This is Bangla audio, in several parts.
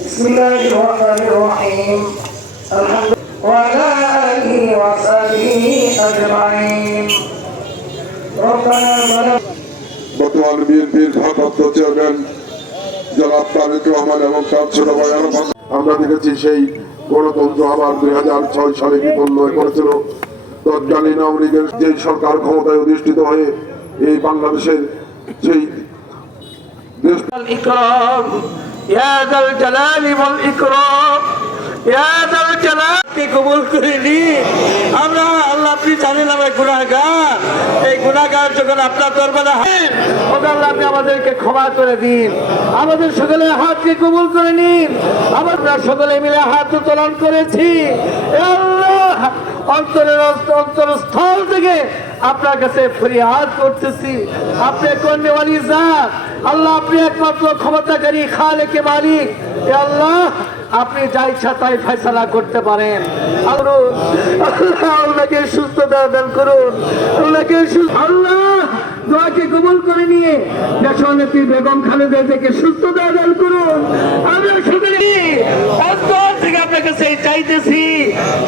বিসমিল্লাহির রহমানির রহিম ওয়া আলা আলিহি ওয়া সাহবিহি আজমাইন। বর্তমান বিএনপির ভারপ্রাপ্ত চেয়ারম্যান জনাব তারেক রহমান এবং তার ছোট ভাই আরাফাত, আমরা দেখেছি সেই গণতন্ত্র আবার 2006 সালে বিপন্ন করেছিল তৎকালীন আওয়ামী লীগের যে সরকার ক্ষমতায় অধিষ্ঠিত হয়ে এই বাংলাদেশের সেই দেশ কবুল করে নি। আমরা আল্লাহ, আপনি জানেন আমরা গুনাহগার। এই গুনাহগার যখন আপনার দরবারে আল্লাহ, আপনি আমাদেরকে ক্ষমা করে দিন। আমাদের সকলের হাতকে কবুল করে নিন। আমরা সকলে মিলে হাত উত্তোলন করেছি। আল্লাহ, অন্তরস্থল থেকে আপনার কাছে ফরিয়াদ করতেছি, আপনি কর্নেওয়ালি জাত আল্লাহ, আপনি একমাত্র ক্ষমতাকারী খালেকে মালিক। আল্লাহ, আপনি যা ইচ্ছা তাই ফয়সালা করতে পারেন। আল্লাহকে সুস্থতা দান করুন, আল্লাহকে আল্লাহ দোয়াকে কবুল করে নিয়ে দেশনেত্রী বেগম খালেদা জিয়াকে সুস্থতা দান করুন। আমরা সকলে অন্তর থেকে আপনার কাছে চাইতেছি,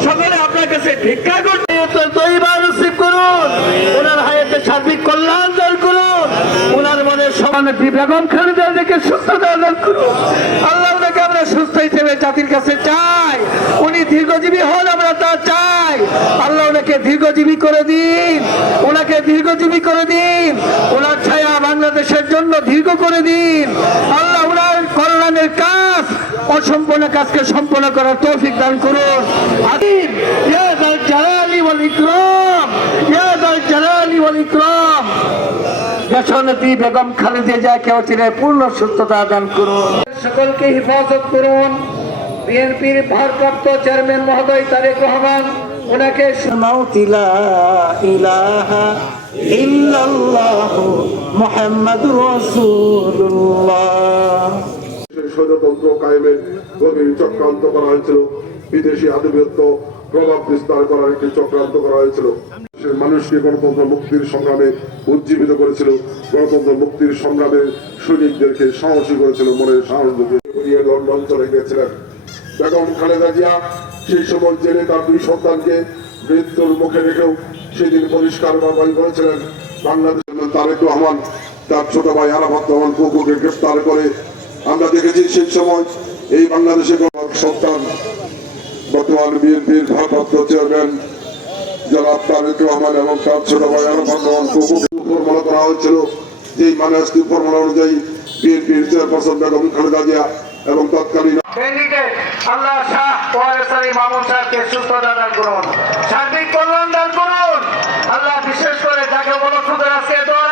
সকলে আপনার কাছে ভিক্ষা করতে নসিব করুন। ওনার হায়াতে সার্বিক কল্যাণ দান করুন। ওনার মনে সমানেত্রী বেগম খালেদা জিয়াকে সুস্থতা দান করুন। আল্লাহ, ওনাকে আমরা সুস্থ হিসেবে জাতির কাছে চাই। উনি দীর্ঘজীবী হন, আমরা তা চাই। আল্লাহ, ওনাকে দীর্ঘজীবী করে দিন, ওনাকে দীর্ঘজীবী করে দিন। ওনার ছায়া বাংলাদেশের জন্য দীর্ঘ করে দিন। আল্লাহ, ওনার কল্যাণের কাজ, অসম্পূর্ণ কাজকে সম্পন্ন করার তৌফিক দান করুন। আমিন ইয়া যাল জালালি ওয়াল ইকরাম, ইয়া যাল জালালি ওয়াল ইকরাম। দেশনেত্রী বেগম খালেদা জিয়াকে অচিরে পূর্ণ সুস্থতা দান করুন। সকলকে হেফাজত করুন। বিএনপির ভারপ্রাপ্ত চেয়ারম্যান মহোদয় তারেক রহমান, ওনাকে মাউতিলা ইলাহা ইল্লাল্লাহু মুহাম্মাদুর রাসূলুল্লাহ। স্বৈরতন্ত্র কায়েমের গভীর চক্রান্ত করা হয়েছিল, বিদেশি আধিপত্য প্রভাব বিস্তার করার একটি চক্রান্ত করা হয়েছিল। মানুষকে গণতন্ত্র মুক্তির সংগ্রামে উজ্জীবিত করেছিল, গণতন্ত্র মুক্তির সংগ্রামে সৈনিকদেরকে সাহসী করেছিল, মনের সাহস দিয়ে লন্ডন চলে গিয়েছিলেন বেগম খালেদা জিয়া। সেই সময় জেলে তার 2 সন্তানকে মৃত্যুর মুখে রেখেও সেদিন পরিষ্কার ভাবে বলেছিলেন বাংলাদেশের তারেক রহমান তার ছোট ভাই আরাফাত রহমান কুকুরকে গ্রেফতার করে। আমরা দেখেছি সেই সময় এই বাংলাদেশের সন্তান বর্তমান বিএনপির ভারপ্রাপ্ত চেয়ারম্যান জনাব তারেক রহমান এবং তার ছোট ভাই আরাফাত রহমান কুকুরকে ফরমালা করা হয়েছিল। যেই মানসিক ফরমালা অনুযায়ী বিএনপির চেয়ারপারসন বেগম খালেদা জিয়া এবং তৎকালীন আল্লাহ শাহ ওয়ারেস আলী মামুন সাহেবকে সুস্থতা দান করুন, সার্বিক কল্যাণ দান করুন। আল্লাহ, বিশেষ করে যাকে বলো সুদের আজকে দোয়া